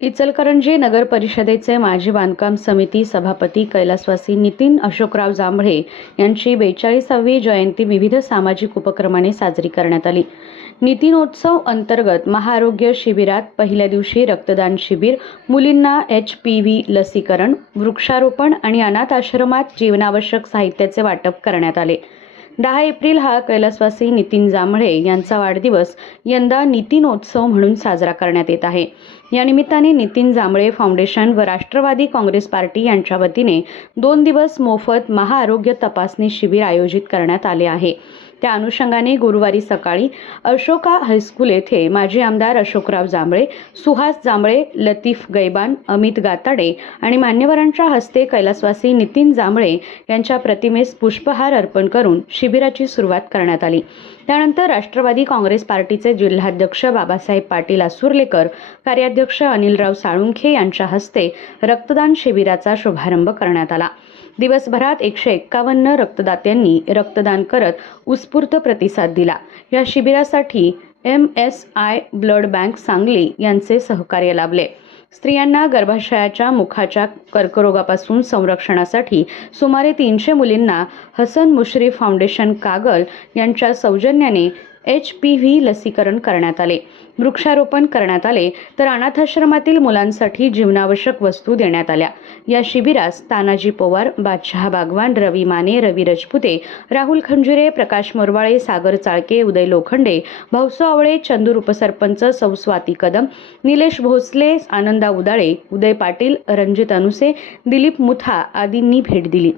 इचलकरंजी नगर परिषदेचे माजी बांधकाम समिती सभापती कैलासवासी नितीन अशोकराव जांभळे यांची बेचाळीसावी जयंती विविध सामाजिक उपक्रमाने साजरी करण्यात आली. नितीनोत्सव अंतर्गत महाआरोग्य शिबिरात पहिल्या दिवशी रक्तदान शिबिर मुलींना एच पी व्ही लसीकरण वृक्षारोपण आणि अनाथ आश्रमात जीवनावश्यक साहित्याचे वाटप करण्यात आले. दहा एप्रिल हा कैलासवासी नितीन जांभळे यांचा वाढदिवस यंदा नितीनोत्सव म्हणून साजरा करण्यात येत आहे. या निमित्ताने नितीन जांभळे फाउंडेशन व राष्ट्रवादी काँग्रेस पार्टी यांच्या वतीने दोन दिवस मोफत महाआरोग्य तपासणी शिबिर आयोजित करण्यात आले आहे. त्या अनुषंगाने गुरुवारी सकाळी अशोका हायस्कूल येथे माजी आमदार अशोकराव जांभळे सुहास जांभळे लतीफ गैबान अमित गाताडे आणि मान्यवरांच्या हस्ते कैलासवासी नितीन जांभळे यांच्या प्रतिमेस पुष्पहार अर्पण करून शिबिराची सुरुवात करण्यात आली. त्यानंतर राष्ट्रवादी काँग्रेस पार्टीचे जिल्हाध्यक्ष बाबासाहेब पाटील आसुर्लेकर कार्याध्यक्ष अनिलराव साळुंखे यांच्या हस्ते रक्तदान शिबिराचा शुभारंभ करण्यात आला. दिवसभरात एकशे एक्कावन्न रक्तदात्यांनी रक्तदान करत उत्स्फूर्त प्रतिसाद दिला. या शिबिरासाठी M S I blood bank Sangli यांचे सहकार्य लाभले. स्त्रियांना गर्भाशयाच्या मुखाच्या कर्करोगापासून संरक्षणासाठी सुमारे तीनशे मुलींना हसन मुश्रीफ फाउंडेशन कागल यांच्या सौजन्याने एच पी व्ही लसीकरण करण्यात आले. वृक्षारोपण करण्यात आले तर अनाथाश्रमातील मुलांसाठी जीवनावश्यक वस्तू देण्यात आल्या. या शिबिरास तानाजी पवार बादशहा बागवान रवी माने रवी रजपुते राहुल खंजुरे प्रकाश मोरवाळे सागर चाळके उदय लोखंडे भाऊसो आवळे चंदूर उपसरपंच सौ स्वाती कदम निलेश भोसले आनंदा उदाळे उदय पाटील रणजित अनुसे दिलीप मुथा आदींनी भेट दिली.